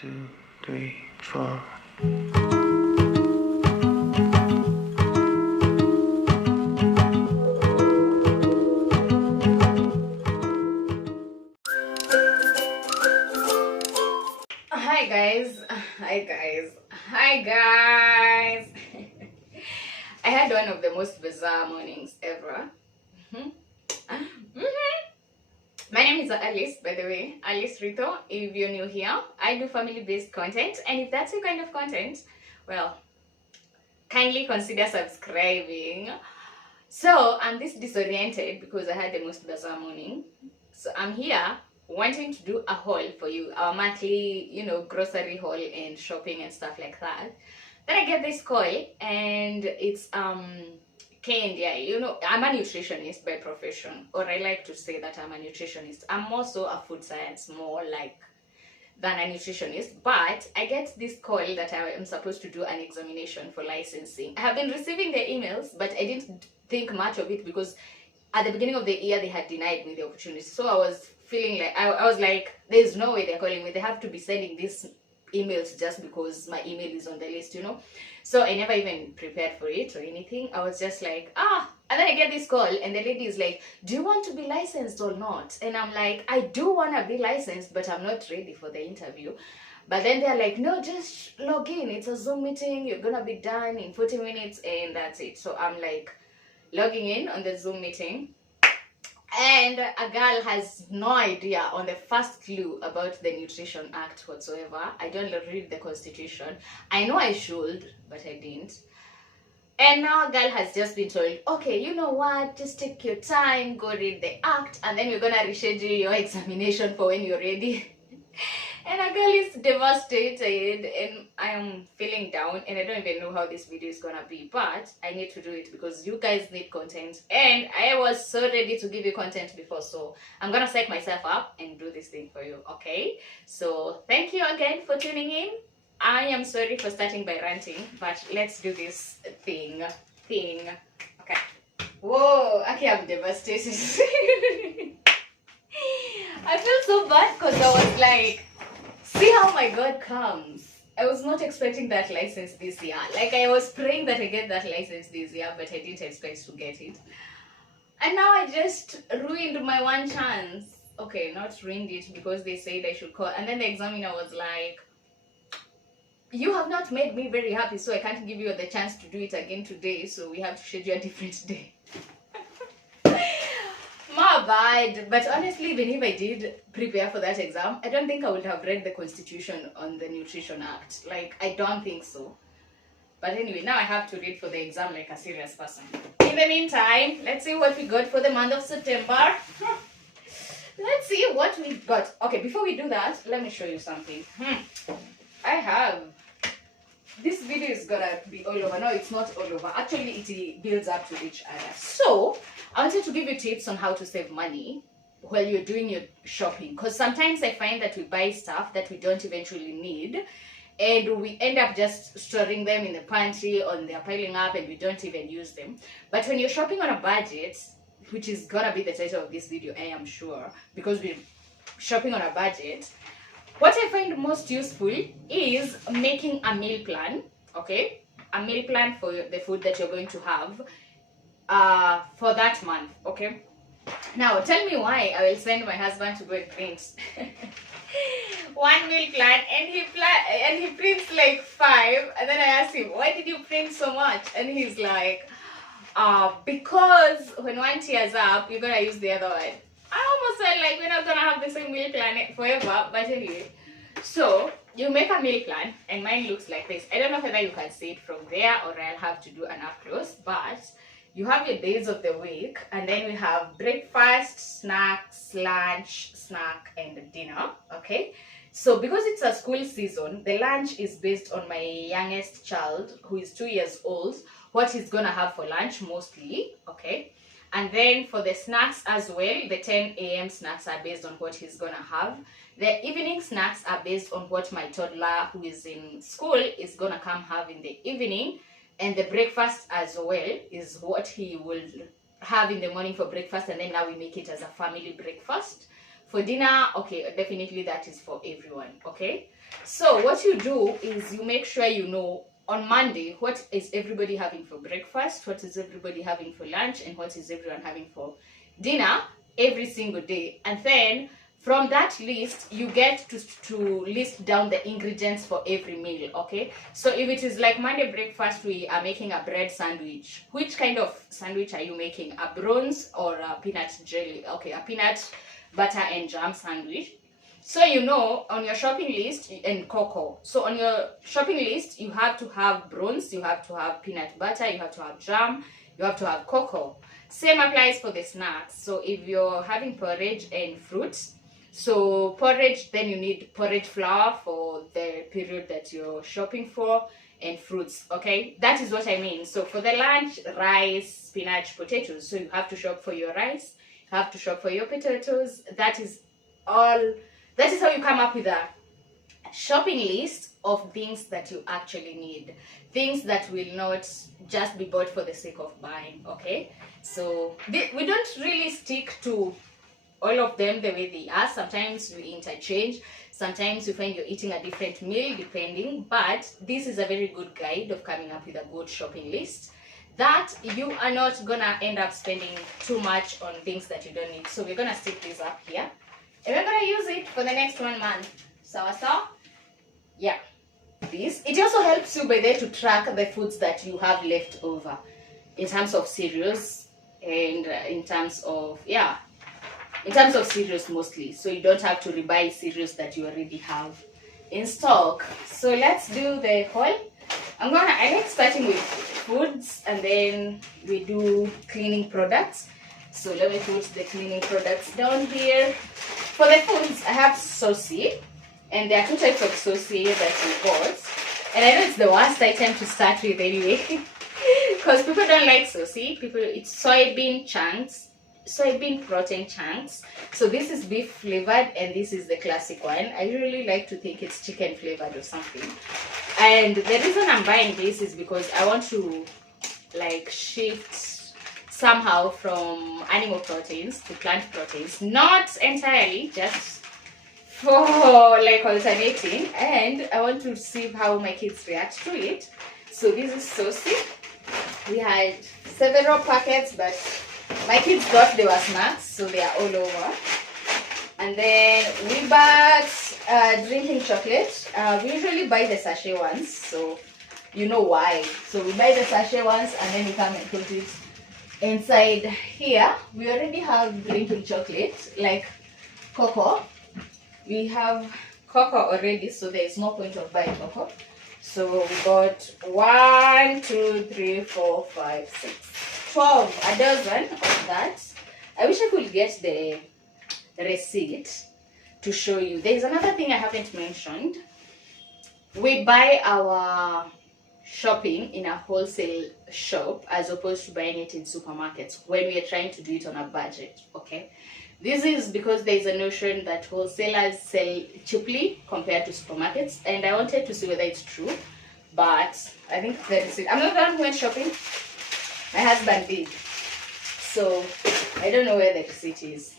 2, 3, 4. Hi guys, hi guys. I had one of the most bizarre mornings ever. Mhm. My name is Alice, by the way, Alice Rito. If you're new here, I do family-based content, and if that's your kind of content, well, kindly consider subscribing. So I'm this disoriented because I had the most bizarre morning. So I'm here wanting to do a haul for you, our monthly, grocery haul and shopping and stuff like that. Then I get this call and it's KNDI. I'm a nutritionist by profession, or I like to say that I'm a nutritionist. I'm also a food science, more like than a nutritionist, but I get this call that I am supposed to do an examination for licensing. I have been receiving the emails, but I didn't think much of it because at the beginning of the year they had denied me the opportunity. So I was feeling like I was like, there's no way they're calling me. They have to be sending these emails just because my email is on the list. So I never even prepared for it or anything. I was just like, and then I get this call and the lady is like, do you want to be licensed or not? And I'm like, I do want to be licensed, but I'm not ready for the interview. But then they're like, no, just log in. It's a Zoom meeting. You're going to be done in 40 minutes and that's it. So I'm like logging in on the Zoom meeting. And a girl has no idea on the first clue about the Nutrition Act whatsoever. I don't read the Constitution. I know I should, but I didn't. And now a girl has just been told, okay, you know what, just take your time, go read the act, and then we're gonna reschedule your examination for when you're ready. And a girl is devastated and I am feeling down and I don't even know how this video is gonna be, but I need to do it because you guys need content and I was so ready to give you content before, so I'm gonna psych myself up and do this thing for you, okay? So thank you again for tuning in. I am sorry for starting by ranting, but let's do this thing. Okay. Whoa, okay, I'm devastated. I feel so bad because I was like, see how my God comes. I was not expecting that license this year. Like, I was praying that I get that license this year, but I didn't expect to get it. And now I just ruined my one chance. Okay, not ruined it because they said I should call. And then the examiner was like, you have not made me very happy, so I can't give you the chance to do it again today, so we have to schedule a different day. My bad. But honestly, even if I did prepare for that exam, I don't think I would have read the Constitution on the Nutrition Act. Like, I don't think so. But anyway, now I have to read for the exam like a serious person. In the meantime, let's see what we got for the month of September. Let's see what we got. Okay, before we do that, let me show you something. I have... This video is gonna be all over. No, it's not all over. Actually, it builds up to each other. So, I wanted to give you tips on how to save money while you're doing your shopping. Because sometimes I find that we buy stuff that we don't eventually need. And we end up just storing them in the pantry or they're piling up and we don't even use them. But when you're shopping on a budget, which is gonna be the title of this video, I am sure, because we're shopping on a budget, what I find most useful is making a meal plan, okay? A meal plan for the food that you're going to have for that month, okay? Now, tell me why I will send my husband to go and print one meal plan and he prints like 5, and then I ask him, why did you print so much? And he's like, because when one tears up, you're gonna use the other one. I almost said like we're not gonna have the same meal plan forever, but anyway. So you make a meal plan and mine looks like this. I don't know whether you can see it from there or I'll have to do an up close, but you have your days of the week and then we have breakfast, snacks, lunch, snack and dinner, okay? So because it's a school season, the lunch is based on my youngest child who is 2 years old, what he's gonna have for lunch mostly, okay? And then for the snacks as well, the 10 a.m. snacks are based on what he's gonna have. The evening snacks are based on what my toddler who is in school is gonna come have in the evening. And the breakfast as well is what he will have in the morning for breakfast, and then now we make it as a family breakfast For dinner, okay, definitely that is for everyone. Okay, so what you do is you make sure you know on Monday what is everybody having for breakfast, what is everybody having for lunch, and what is everyone having for dinner every single day. And then from that list you get to list down the ingredients for every meal. Okay, so if it is like Monday breakfast, we are making a bread sandwich. Which kind of sandwich are you making? A bronze or a peanut jelly? Okay, a peanut butter and jam sandwich. So you know on your shopping list, and cocoa, so on your shopping list you have to have bronze, you have to have peanut butter, you have to have jam, you have to have cocoa. Same applies for the snacks. So if you're having porridge and fruits, so porridge, then you need porridge flour for the period that you're shopping for, and fruits. Okay, that is what I mean. So for the lunch, rice, spinach, potatoes, so you have to shop for your rice, you have to shop for your potatoes. That is all. That is how you come up with a shopping list of things that you actually need, things that will not just be bought for the sake of buying. Okay, so we don't really stick to all of them the way they are. Sometimes we interchange, sometimes you find you're eating a different meal depending, but this is a very good guide of coming up with a good shopping list that you are not gonna end up spending too much on things that you don't need. So we're gonna stick this up here and we're gonna use it for the next 1 month. So yeah, this, it also helps you by there to track the foods that you have left over in terms of cereals, and in terms of cereals mostly, so you don't have to rebuy cereals that you already have in stock. So let's do the haul. I like starting with foods and then we do cleaning products. So let me put the cleaning products down here. For the foods, I have Sourcy, and there are two types of Sourcy that we bought, and I know it's the worst item to start with anyway because people don't like Sourcy. It's soybean chunks, soybean protein chunks. So this is beef flavored and this is the classic one. I really like to think it's chicken flavored or something. And the reason I'm buying this is because I want to like shift somehow from animal proteins to plant proteins, not entirely, just for like alternating, and I want to see how my kids react to it. So this is Sourcy. We had several packets, but my kids thought they were snacks, so they are all over. And then we bought drinking chocolate. We usually buy the sachet ones, so you know why. So we buy the sachet ones and then we come and put it inside here. We already have drinking chocolate, like cocoa. We have cocoa already, so there is no point of buying cocoa. So we got 1, 2, 3, 4, 5, 6, 12, a dozen of that. I wish I could get the receipt to show you. There's another thing I haven't mentioned. We buy our shopping in a wholesale shop as opposed to buying it in supermarkets when we are trying to do it on a budget. Okay, this is because there is a notion that wholesalers sell cheaply compared to supermarkets, and I wanted to see whether it's true, but I think the receipt, I'm not the one who went shopping, my husband did, so I don't know where the receipt is.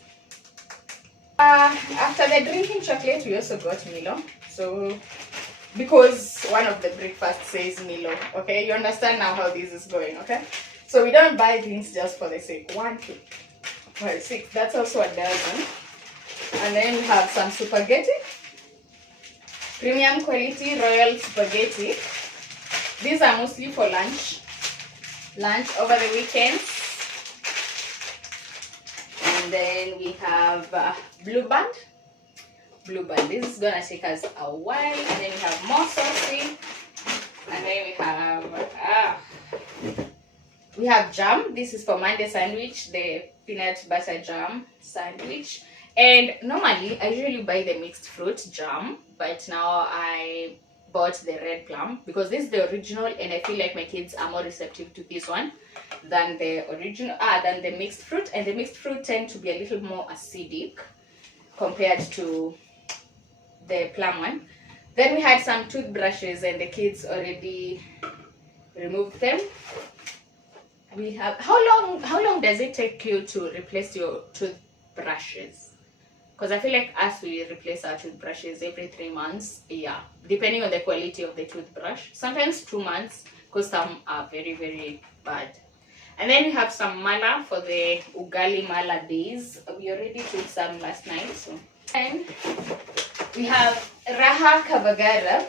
After the drinking chocolate, we also got Milo. So because one of the breakfast says Milo, okay, you understand now how this is going. Okay, so we don't buy things just for the sake. 1, 2, 5, 6, that's also a dozen. And then we have some spaghetti, premium quality royal spaghetti. These are mostly for lunch over the weekends. And then we have Blue Band. This is gonna take us a while. And then we have more Sourcy. And then we have jam. This is for Monday sandwich, the peanut butter jam sandwich. And normally I usually buy the mixed fruit jam, but now I bought the red plum because this is the original, and I feel like my kids are more receptive to this one than the original, than the mixed fruit. And the mixed fruit tend to be a little more acidic compared to the plum one. Then we had some toothbrushes, and the kids already removed them. We have, how long does it take you to replace your toothbrushes? because I feel like us, we replace our toothbrushes every 3 months. Yeah, depending on the quality of the toothbrush. Sometimes 2 months, because some are very, very bad. And then we have some mala for the ugali mala days. We already took some last night. So, and we have raha kavagara.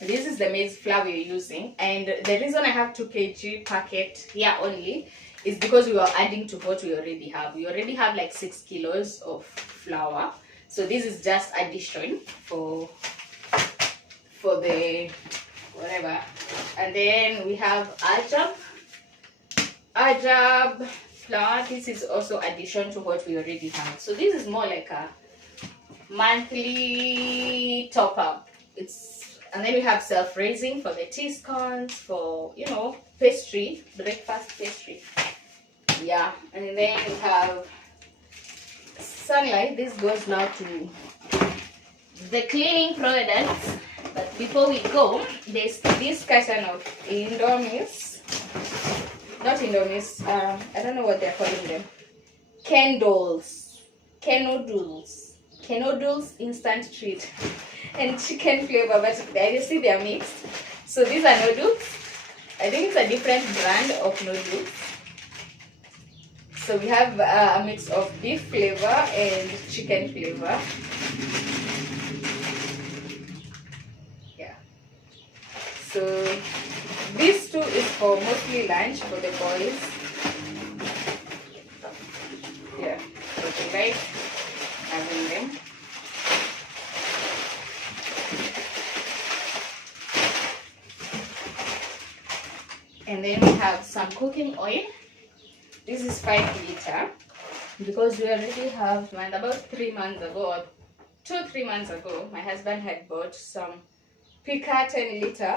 This is the maize flour we're using, and the reason I have 2 kg packet here only is because we are adding to what we already have. We already have like 6 kilos of flour, so this is just addition for the whatever. And then we have ajab flour. This is also addition to what we already have, so this is more like a monthly top up. And then we have self-raising for the tea scones, for pastry, breakfast pastry. Yeah, and then we have sunlight. This goes now to the cleaning products. But before we go, there's this carton of Indomies. Not Indomies, I don't know what they're calling them. Kenoodles instant treat. And chicken flavor, but I see they are mixed. So these are noodles. I think it's a different brand of noodles. So we have a mix of beef flavor and chicken flavor. Yeah. So these two is for mostly lunch for the boys. Yeah, so they like having them. And then we have some cooking oil. This is 5 liter because we already have one. About 3 months ago, or 2-3 months ago, my husband had bought some Pika 10 liter,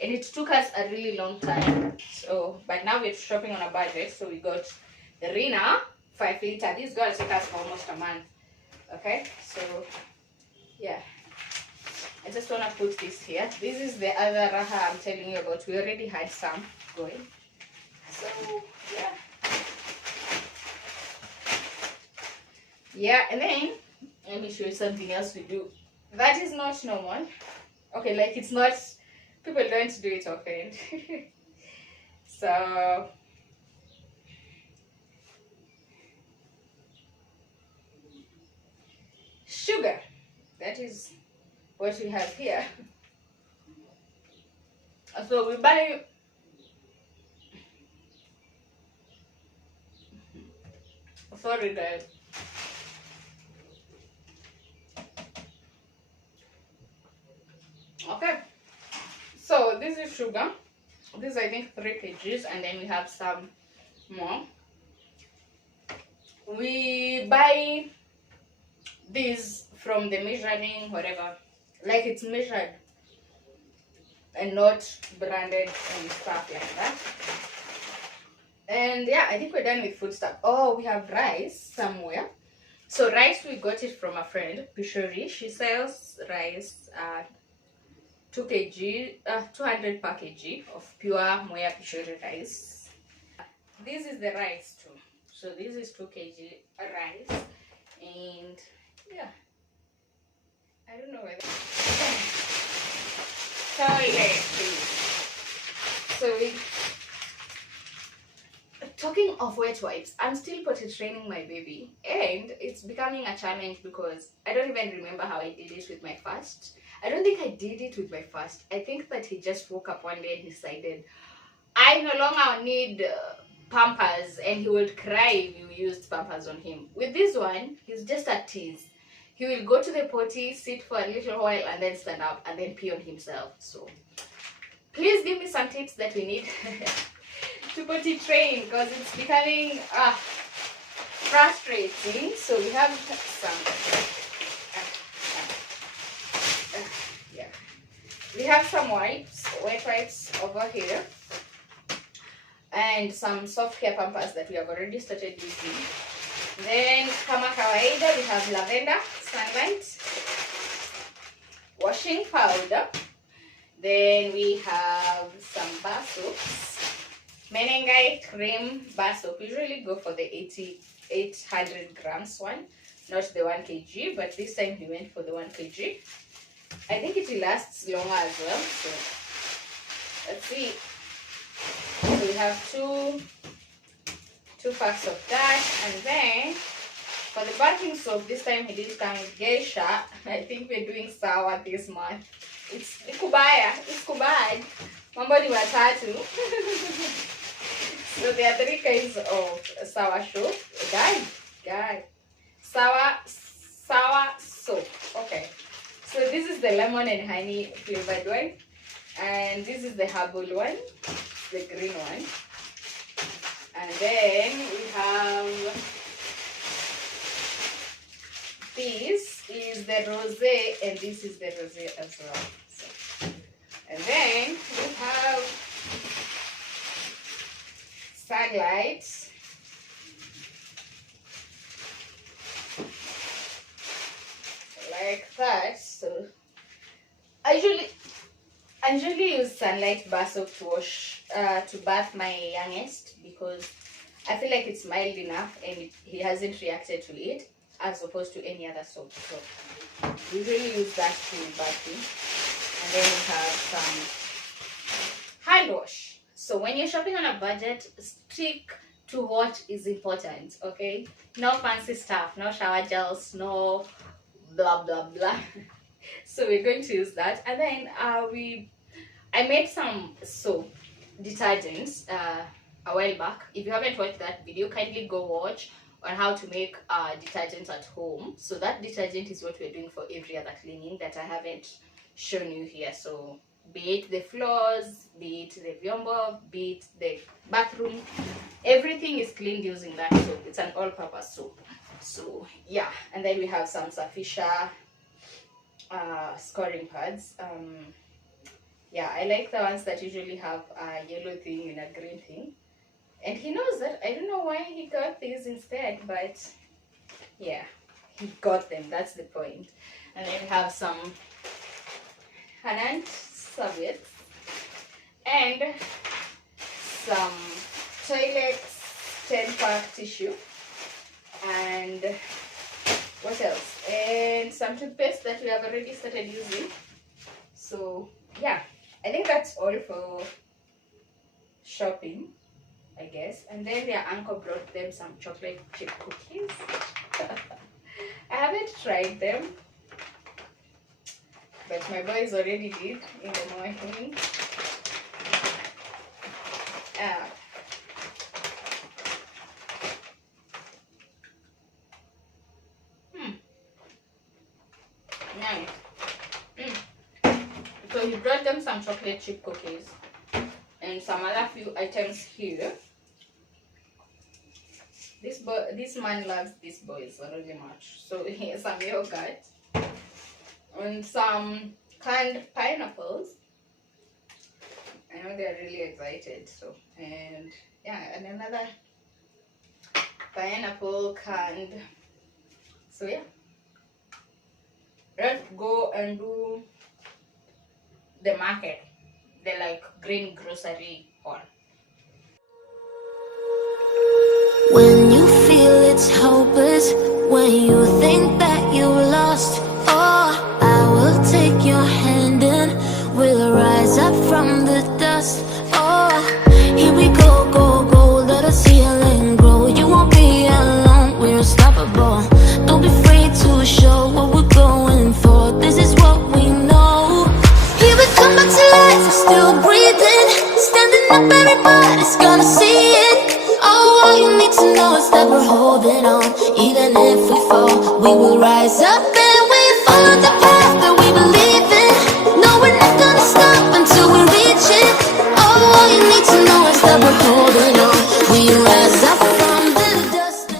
and it took us a really long time. So, but now we're shopping on a budget, so we got the Rina 5 liter. This is gonna take us for almost a month. Okay, so yeah. I just want to put this here. This is the other raha I'm telling you about. We already had some going. So, yeah. Yeah, and then, let me show you something else we do. That is not normal. Okay, like it's not, people don't do it often. So, sugar. That is what we have here. So we buy sorry guys. Okay, so this is sugar. This is I think 3 kgs, and then we have some more. We buy these from the measuring whatever, like it's measured and not branded and stuff like that. And yeah, I think we're done with food stuff. Oh, we have rice somewhere. So rice, we got it from a friend, Pishori. She sells rice 2 kg, 200 per kg of pure Moya Pishori rice. This is the rice too. So this is 2 kg rice, and yeah, I don't know whether. So talking of wet wipes, I'm still potty training my baby, and it's becoming a challenge because I don't even remember how I did it with my first. I don't think I did it with my first. I think that he just woke up one day and decided I no longer need Pampers, and he would cry if you used Pampers on him. With this one, he's just a tease. He will go to the potty, sit for a little while, and then stand up and then pee on himself. So please give me some tips that we need to potty train, because it's becoming frustrating. So we have some we have some wet wipes over here, and some soft care Pampers that we have already started using. Then kama kawaida, we have lavender, sunlight, washing powder. Then we have some bar soaps, Menengai cream bar soap. Usually go for the 800 grams one. not the 1 kg, but this time he went for the 1 kg. I think it lasts longer as well. So let's see. So we have two packs of that, and then for the baking soap, this time he didn't come with geisha. I think we're doing sour this month. It's kubaya, it's kubad. Mambo ni watatu. So there are 3 kinds of sour soap. Guys. Sour soap. Okay. So this is the lemon and honey flavored one. And this is the herbal one, the green one. And then we have, this is the rosé, and this is the rosé as well. So, and then we have Sunlight. Like that. So I usually use Sunlight bar soap to wash, to bath my youngest, because I feel like it's mild enough and he hasn't reacted to it as opposed to any other soap. So usually use that to bath him. And then we have some hand wash. So when you're shopping on a budget, stick to what is important, okay? No fancy stuff, no shower gels, no blah blah blah. So we're going to use that. And then I made some soap detergents a while back. If you haven't watched that video, kindly go watch on how to make detergents at home. So that detergent is what we're doing for every other cleaning that I haven't shown you here. So be it the floors, be it the vyombo, be it the bathroom, everything is cleaned using that soap. It's an all-purpose soap. So yeah, and then we have some Safisha scoring pads. Yeah, I like the ones that usually have a yellow thing and a green thing, and he knows that. I don't know why he got these instead, but yeah, he got them. That's the point. And then we have some Hanan serviettes and some Toilex 10-pack tissue, and what else? And some toothpaste that we have already started using. So yeah, I think that's all for shopping, I guess. And then their uncle brought them some chocolate chip cookies. I haven't tried them, but my boys already did in the morning. Nice. So he brought them some chocolate chip cookies and some other few items here. This man loves these boys really much. So he has some yogurt and some canned pineapples. I know they're really excited. So, and yeah, and another pineapple canned. So yeah, let's go and do the market, the like green grocery haul. When you feel it's hopeless, when you think that you lost, oh, I will take your hand and we'll rise up from the dust. Oh, here we go, go, go, let us heal and grow. You won't be alone, we're unstoppable. Don't be afraid to show what we're going for. This is what we know. Here we come back to life, we're still breathing. Standing up, everybody's gonna see it. Oh, all you need to know is that we're holding on. Even if we fall, we will rise up and we follow the path that we believe in. No, we're not gonna stop until we reach it. Oh, all you need to know is that we're holding on. We rise up from the dust.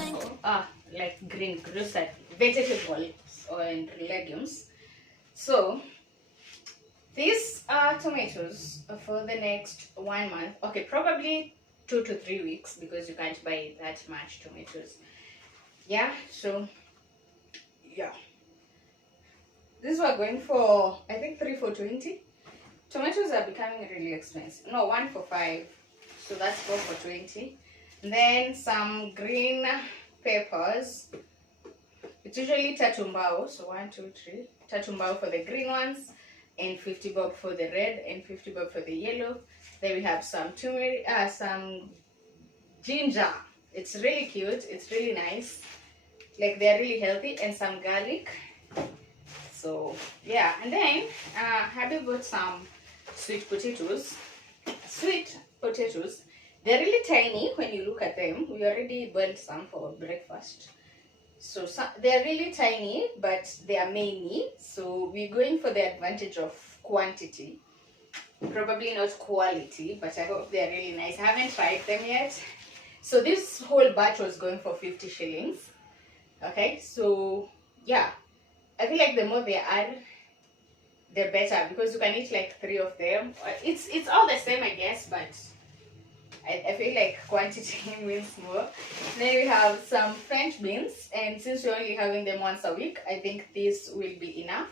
Like green grocery, vegetables and legumes. So these are tomatoes for the next 1 month. Okay, probably 2 to 3 weeks, because you can't buy that much tomatoes. Yeah, so yeah, these were going for, I think, 3 for 20. Tomatoes are becoming really expensive. No, 1 for 5, so that's 4 for 20. And then some green peppers, It's usually tatumbao, so 1, 2, 3. Tatumbao for the green ones, and 50 bob for the red, and 50 bob for the yellow. Then we have some turmeric, some ginger. It's really cute. It's really nice. Like they're really healthy, and some garlic. So yeah, and then Happy bought some sweet potatoes. Sweet potatoes. They're really tiny when you look at them. We already boiled some for breakfast. So they're really tiny, but they are many. So we're going for the advantage of quantity. Probably not quality, but I hope they're really nice. I haven't tried them yet. So this whole batch was going for 50 shillings. Okay, so yeah. I feel like the more they add, the better, because you can eat like 3 of them. It's all the same, I guess, but I feel like quantity means more. Then we have some French beans, and since we're only having them once a week, I think this will be enough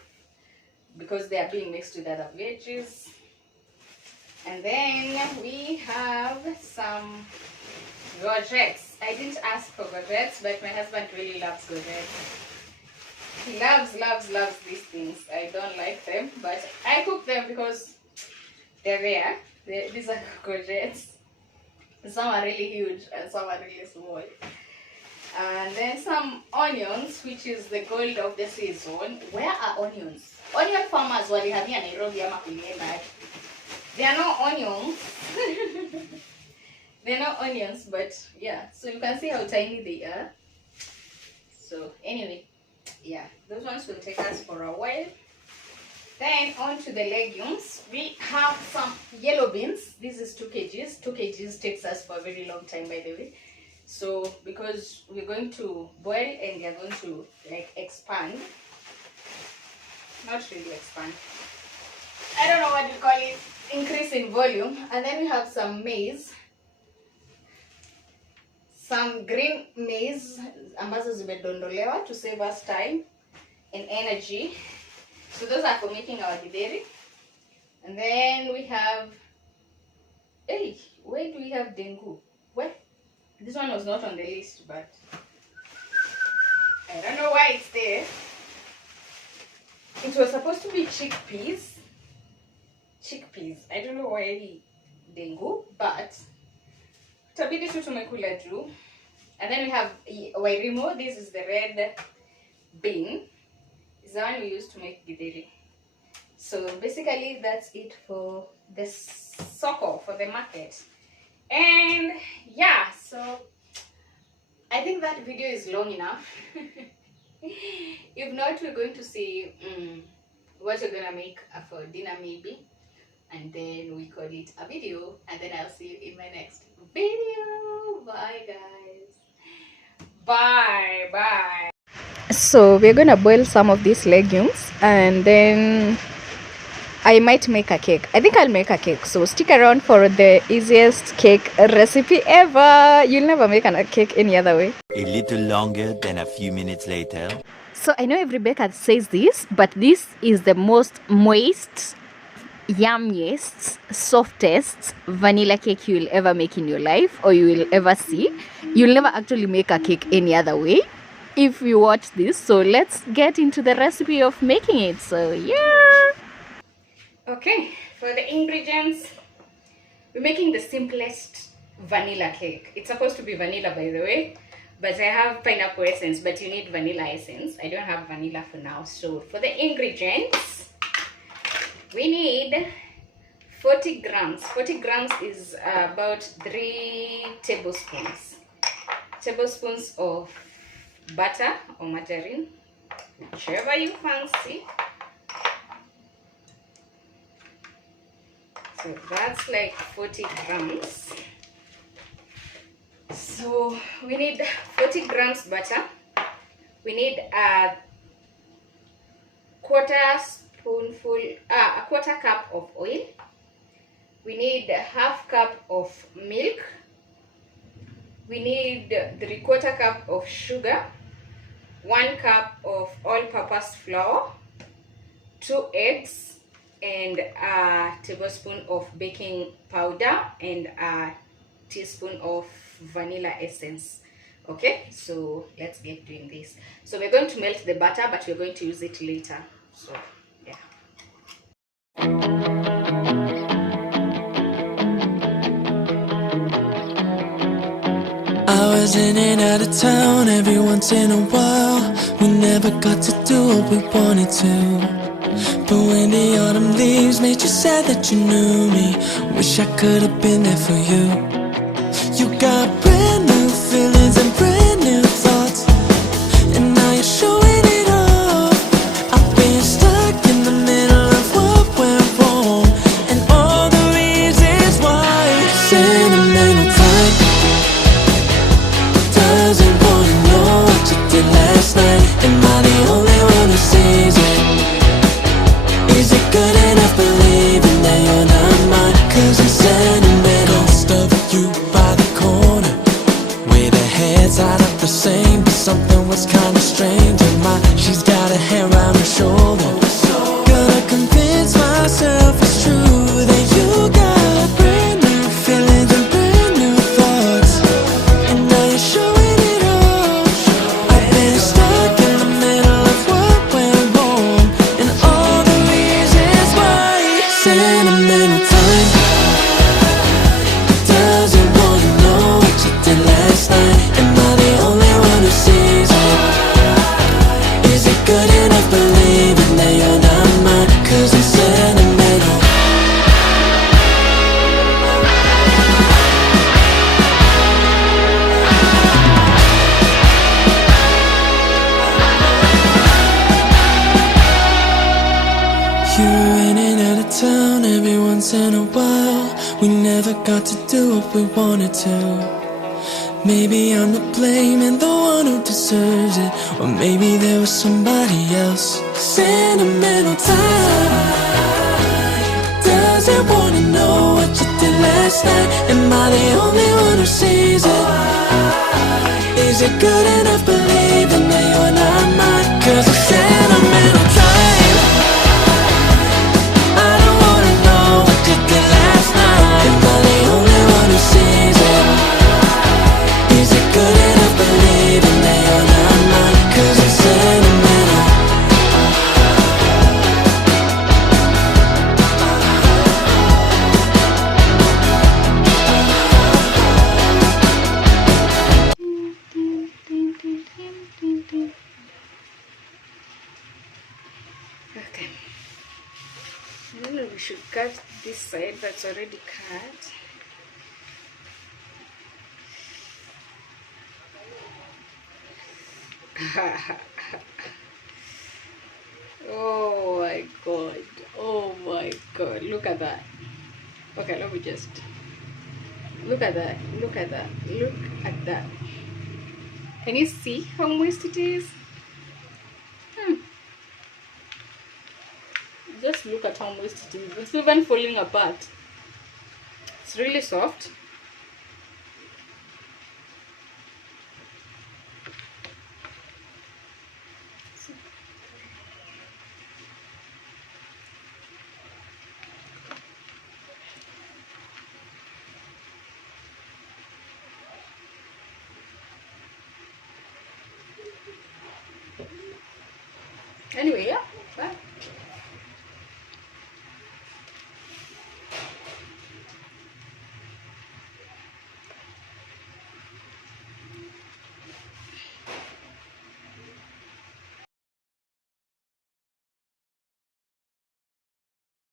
because they are being mixed with other veggies. And then we have some courgettes. I didn't ask for courgettes, but my husband really loves courgettes. He loves these things. I don't like them, but I cook them because they're rare. These are courgettes. Some are really huge and some are really small. And then some onions, which is the gold of the season. Where are onions? Onion farmers walihamia Nairobi ama kulienda. There are no onions. They're not onions, but yeah. So you can see how tiny they are. So anyway, yeah, those ones will take us for a while. Then on to the legumes. We have some yellow beans. This is 2 kgs. 2 kgs takes us for a very long time, by the way. So because we're going to boil and they're going to like expand. Not really expand. I don't know what you call it. Increase in volume. And then we have some maize. Some green maize ambazo zimedondolewa to save us time and energy. So those are for making our githeri. And then we have, hey, where do we have dengu? Where? This one was not on the list, but I don't know why it's there. It was supposed to be chickpeas. Chickpeas. I don't know why dengu, but tabidi tu tumekula juu. And then we have wairimo. This is the red bean. It's the one we use to make githeri. So basically that's it for the soko, for the market. And yeah, so I think that video is long enough. If not, we're going to see what we're gonna make for dinner maybe, and then we call it a video, and then I'll see you in my next video. Bye guys. Bye. So we're gonna boil some of these legumes, and then I might make a cake. I think I'll make a cake. So stick around for the easiest cake recipe ever. You'll never make a cake any other way. A little longer than a few minutes later. So I know every baker says this, but this is the most moist, yummiest, softest vanilla cake you will ever make in your life, or you will ever see. You'll never actually make a cake any other way if you watch this. So let's get into the recipe of making it. So yeah. Okay, for the ingredients, we're making the simplest vanilla cake. It's supposed to be vanilla, by the way, but I have pineapple essence, but you need vanilla essence. I don't have vanilla for now. So for the ingredients, we need 40 grams. 40 grams is about 3 tablespoons. Tablespoons of butter or margarine, whichever you fancy. So that's like 40 grams. So we need 40 grams butter. We need a quarter cup of oil. We need a half cup of milk. We need 3/4 cup of sugar, 1 cup of all-purpose flour, 2 eggs, and a tablespoon of baking powder, and a teaspoon of vanilla essence. Okay, so let's get doing this. So we're going to melt the butter, but we're going to use it later. So yeah. I was in and out of town every once in a while. We never got to do what we wanted to. But when the autumn leaves made you sad that you knew me, wish I could have been there for you. You got brand new feelings and brand new thoughts, and now you're showing it off. I've been stuck in the middle of what went wrong, and all the reasons why. Sentimental type doesn't wanna know what you did last night. Am I the only one who sees it? Is it good enough believing that you're not mine? 'Cause I'm sentimental. Stuff you by the corner, with her hair tied up the same, but something was kinda strange in my. She's got her hair around her shoulder. Gonna convince myself it's true that you got brand new feelings and brand new thoughts, and now you're showing it off. I've been stuck in the middle of what went wrong, and all the reasons why. Sentimental time doesn't wanna know what you did last night. Am I the only one who sees it? Is it good enough believing that you're not mine? 'Cause I'm sentimental. You're in and out of town every once in a while. We never got to do what we wanted to. Maybe I'm to blame and the one who deserves it, or maybe there was somebody else. Sentimental time doesn't wanna know what you did last night. Am I the only one who sees it? Is it good enough believing that you're not mine? 'Cause it's sentimental time. I don't wanna know what you did last night. Am I the only one who sees it? Is it good enough believing that you're not mine? 'Cause I'm sentimental. Okay. Then we should cut this side that's already cut. Oh my god. Oh my god. Look at that. Okay, let me just look at that. Look at that. Look at that. Can you see how moist it is? Just look at how moist it is. It's even falling apart. It's really soft. Anyway, yeah.